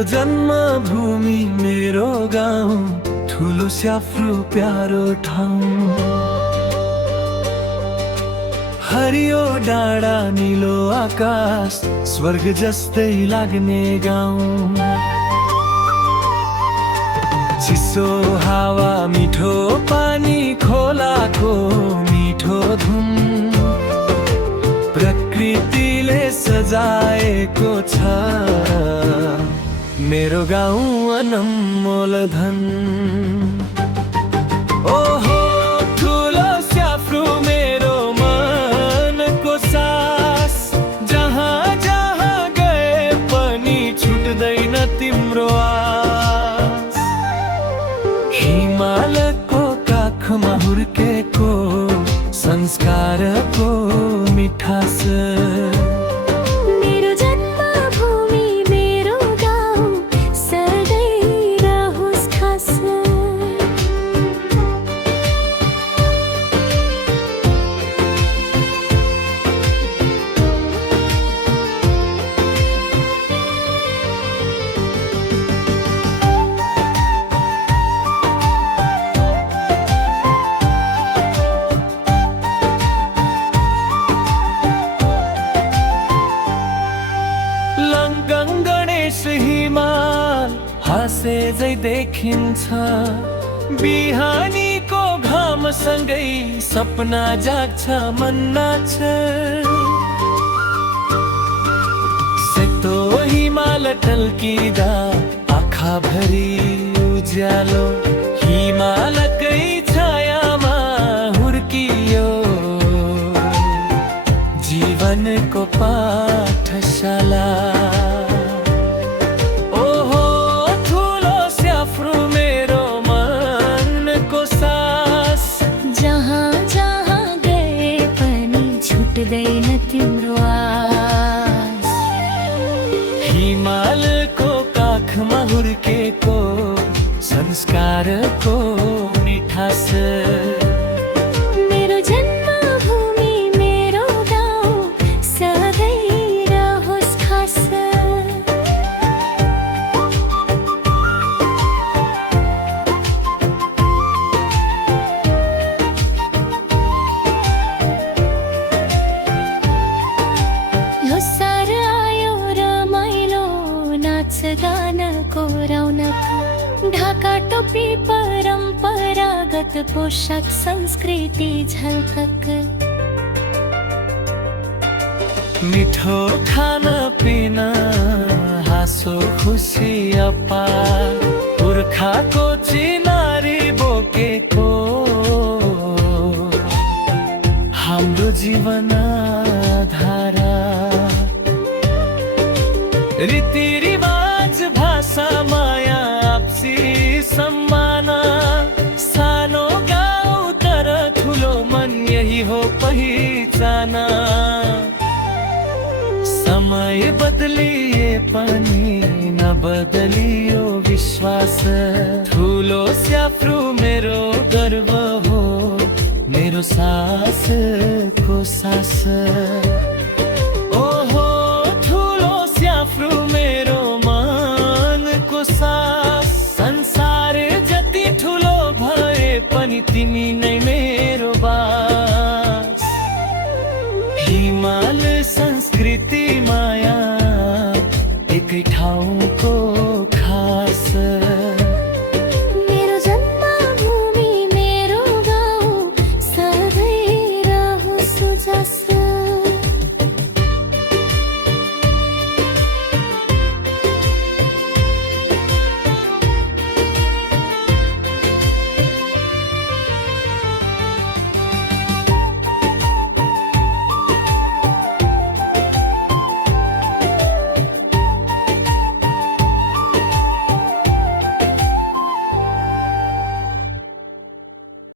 मेरो जन्मभूमि मेरो गाउँ, ठुलो स्याफ्रो प्यारो ठाउँ। हरियो डाँडा नीलो आकाश, स्वर्ग जस्तै लाग्ने गाउँ। चिसो हावा मिठो पानी, खोलाको मिठो धुन, प्रकृतिले सजाएको छ मेरो गाउँ अनमोल धन। ओहो ठुलो स्याफ्रो मेरो मनको सास, जहाँ जहाँ गए पनि छुट्दैन तिम्रो आस। हिमालको काखमा हुर्केको संस्कारको मिठास, मेरो जन्मभूमि मेरो गाउँ, सधैँ रहोस् खास। गणेश हिमाल हाँसे झै देखिन्छ, बिहानीको घामसँगै सपना जाग्छ मन नाच्छ। सेतो हिमाल टल्किँदा आँखाभरि उज्यालो, हिमालकै छायामा हुर्कियो जीवनको पाठशाला। ओहो ठुलो स्याफ्रो मेरो मनको सास, जहाँ जहाँ गए पनि छुट्दैन तिम्रो आस। हिमालको काखमा हुर्केको संस्कारको मिठास, मेरो जन्मभूमि मेरो गाउँ, सधैँ रहोस् खास। लोसार आयो रमाइलो, नाच गानको रौनक, ढाका टोपी परम्परागत पोशाक संस्कृति झल्कक। मिठो खाना पिना हाँसो खुसी अपार, पुर्खाको चिनारी बोकेको हाम्रो जीवन धारा। रीतिरिवाज भाषा माया आपसी सम्मान, सानो गाउँ तर ठुलो मन यही हो पहिचान। समय बदलिए पनि नबदलियो विश्वास, ठुलो स्याफ्रो मेरो गर्व हो मेरो सासको सास। ओहो ठुलो स्याफ्रो मेरो मनको सास, संसार जति ठुलो भए पनि तिमी नै मेरो बास। हिमाल संस्कृति माया एकै ठाउँको